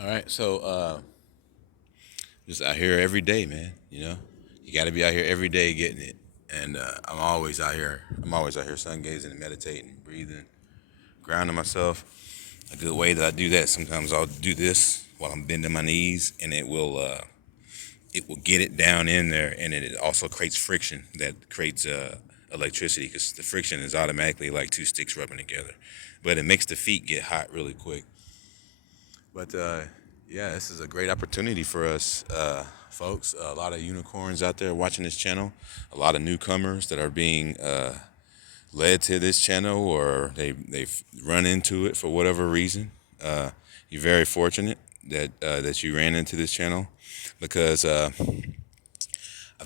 All right, so just out here every day, man. You got to be out here every day getting it. And I'm always out here. I'm always out here sun gazing and meditating, breathing, grounding myself. A good way that I do that, sometimes I'll do this while I'm bending my knees, and it will get it down in there, and it also creates friction that creates electricity because the friction is automatically like two sticks rubbing together, but it makes the feet get hot really quick. But yeah, this is a great opportunity for us, folks. A lot of unicorns out there watching this channel. A lot of newcomers that are being led to this channel, or they've run into it for whatever reason. You're very fortunate that you ran into this channel because I've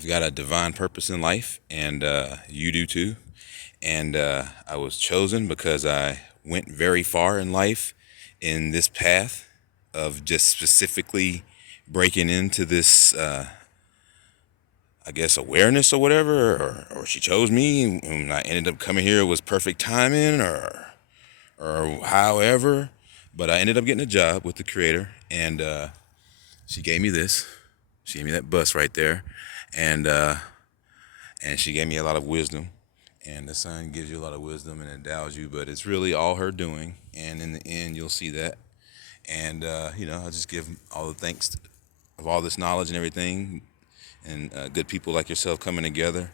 got a divine purpose in life, and you do too. And I was chosen because I went very far in life in this path of just specifically breaking into this, I guess, awareness or whatever, or she chose me, and I ended up coming here. It was perfect timing, or however. But I ended up getting a job with the creator, and she gave me this. She gave me that bus right there, and she gave me a lot of wisdom. And the sun gives you a lot of wisdom and endows you, but it's really all her doing. And in the end, you'll see that. And I just give all the thanks of all this knowledge and everything, and good people like yourself coming together.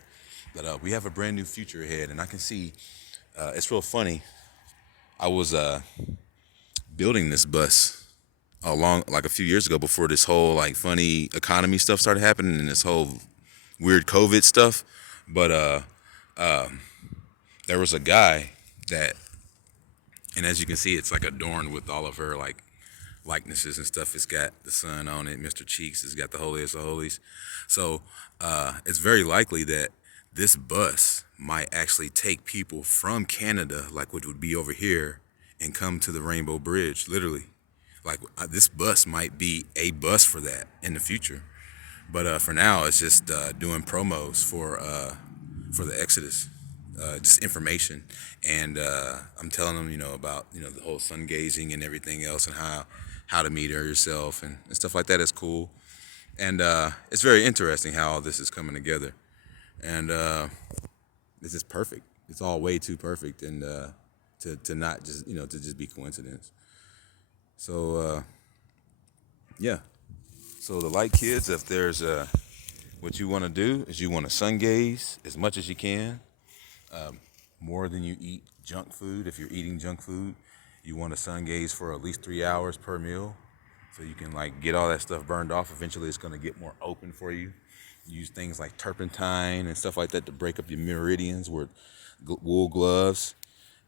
But we have a brand new future ahead, and I can see. It's real funny. I was building this bus along like a few years ago before this whole like funny economy stuff started happening and this whole weird COVID stuff. But there was a guy that, and as you can see, it's like adorned with all of her like likenesses and stuff. It's got the sun on it. Mr. Cheeks has got the holiest of holies. So it's very likely that this bus might actually take people from Canada, like what would be over here, and come to the Rainbow Bridge, literally. Like this bus might be a bus for that in the future. But for now, it's just doing promos for the Exodus, just information, and I'm telling them, about the whole sun gazing and everything else, and how to meet her yourself and stuff like that is cool, and it's very interesting how all this is coming together, and this is perfect. It's all way too perfect, and to not just to just be coincidence. So yeah. So the light kids, if there's what you want to do is you want to sun gaze as much as you can, more than you eat junk food. If you're eating junk food, you want to sun gaze for at least 3 hours per meal, so you can like get all that stuff burned off. Eventually, it's going to get more open for you. Use things like turpentine and stuff like that to break up your meridians with wool gloves,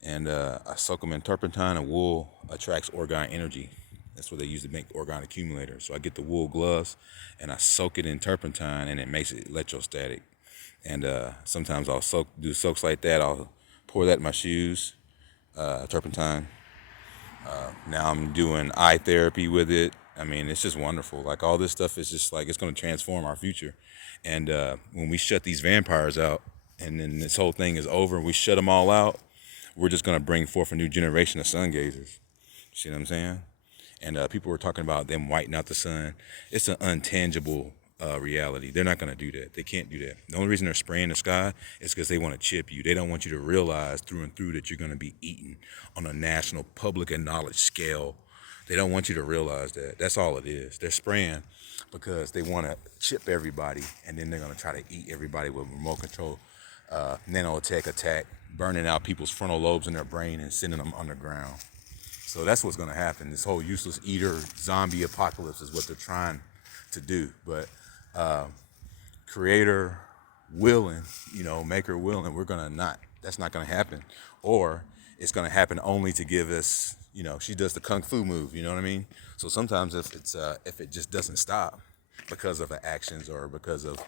and I soak them in turpentine, and wool attracts orgone energy. That's what they use to make orgone accumulators. So I get the wool gloves and I soak it in turpentine, and it makes it electrostatic. And sometimes I'll do soaks like that. I'll pour that in my shoes, turpentine. Now I'm doing eye therapy with it. I mean, it's just wonderful. Like all this stuff is just like it's going to transform our future. And when we shut these vampires out, and then this whole thing is over, and we shut them all out, we're just going to bring forth a new generation of sun gazers. See what I'm saying? And people were talking about them whiting out the sun. It's an untangible reality. They're not going to do that. They can't do that. The only reason they're spraying the sky is because they want to chip you. They don't want you to realize through and through that you're going to be eaten on a national public and knowledge scale. They don't want you to realize that. That's all it is. They're spraying because they want to chip everybody, and then they're going to try to eat everybody with remote control nanotech attack, burning out people's frontal lobes in their brain and sending them underground. So that's what's going to happen. This whole useless eater zombie apocalypse is what they're trying to do. But creator willing, maker willing, we're going to not. That's not going to happen. Or it's going to happen only to give us, she does the kung fu move, you know what I mean? So sometimes if it just doesn't stop because of her actions, or because of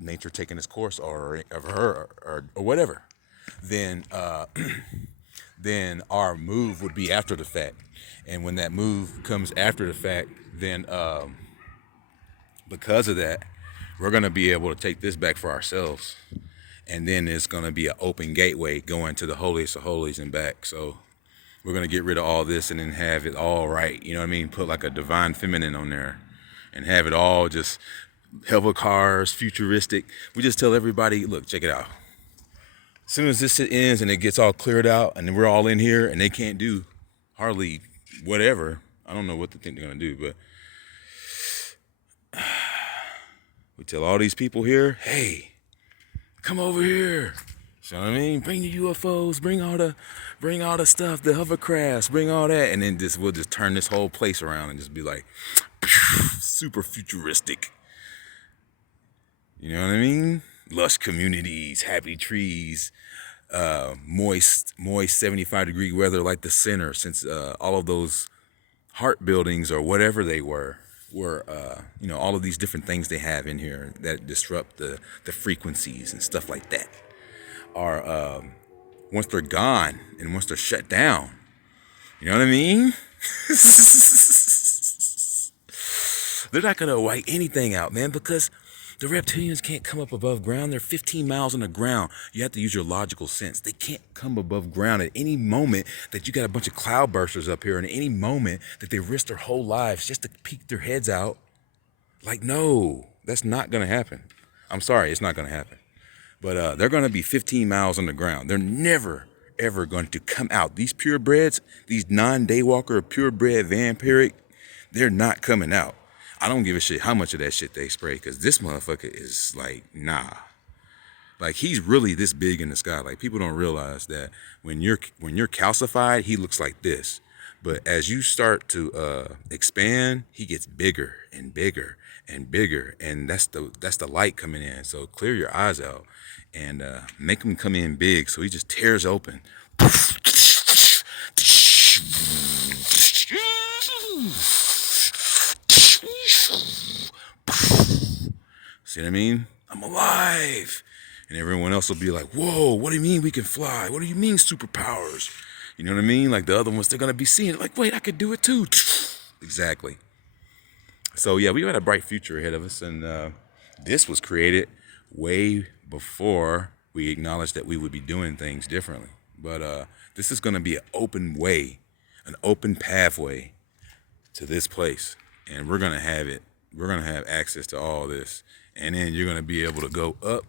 nature taking its course, or of her, or whatever, then then our move would be after the fact. And when that move comes after the fact, then because of that, we're going to be able to take this back for ourselves. And then it's going to be an open gateway going to the holiest of holies and back. So we're gonna get rid of all this and then have it all right. You know what I mean? Put like a divine feminine on there, and have it all just hover cars, futuristic. We just tell everybody, look, check it out. As soon as this shit ends and it gets all cleared out, and then we're all in here, and they can't do hardly whatever. I don't know what they think they're gonna do, but we tell all these people here, hey, come over here. You know what I mean? Bring the UFOs, bring all the stuff, the hovercrafts, bring all that, and then we'll just turn this whole place around and just be like super futuristic. You know what I mean? Lush communities, happy trees, moist 75-degree weather like the center, since all of those heart buildings or whatever they were all of these different things they have in here that disrupt the frequencies and stuff like that are once they're gone and once they're shut down, you know what I mean? They're not gonna wipe anything out, man, because the reptilians can't come up above ground. They're 15 miles on the ground. You have to use your logical sense. They can't come above ground at any moment that you got a bunch of cloudbursters up here, and at any moment that they risk their whole lives just to peek their heads out. Like, no, that's not going to happen. I'm sorry, it's not going to happen. But they're going to be 15 miles on the ground. They're never, ever going to come out. These purebreds, these non-daywalker, purebred vampiric, they're not coming out. I don't give a shit how much of that shit they spray, because this motherfucker is like, nah. Like, he's really this big in the sky. Like, people don't realize that when you're calcified, he looks like this. But as you start to expand, he gets bigger and bigger and bigger, and that's the light coming in. So clear your eyes out and make him come in big. So he just tears open. See what I mean? I'm alive. And everyone else will be like, whoa, what do you mean we can fly? What do you mean superpowers? You know what I mean? Like the other ones, they're going to be seeing it like, wait, I could do it too. Exactly. So yeah, we got a bright future ahead of us. And this was created way before we acknowledged that we would be doing things differently. But this is going to be an open way, an open pathway to this place. And we're going to have it. We're going to have access to all this. And then you're going to be able to go up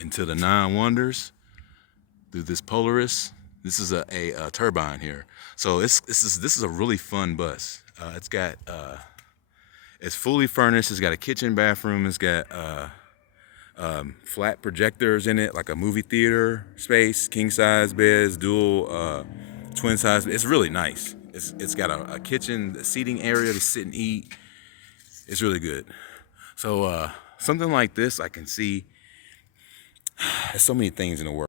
into the Nine Wonders through this Polaris. This is a turbine here. So this is a really fun bus. It's fully furnished. It's got a kitchen, bathroom. It's got flat projectors in it, like a movie theater space, king size beds, dual twin size. It's really nice. It's got a kitchen, a seating area to sit and eat. It's really good. So something like this, I can see. There's so many things in the world.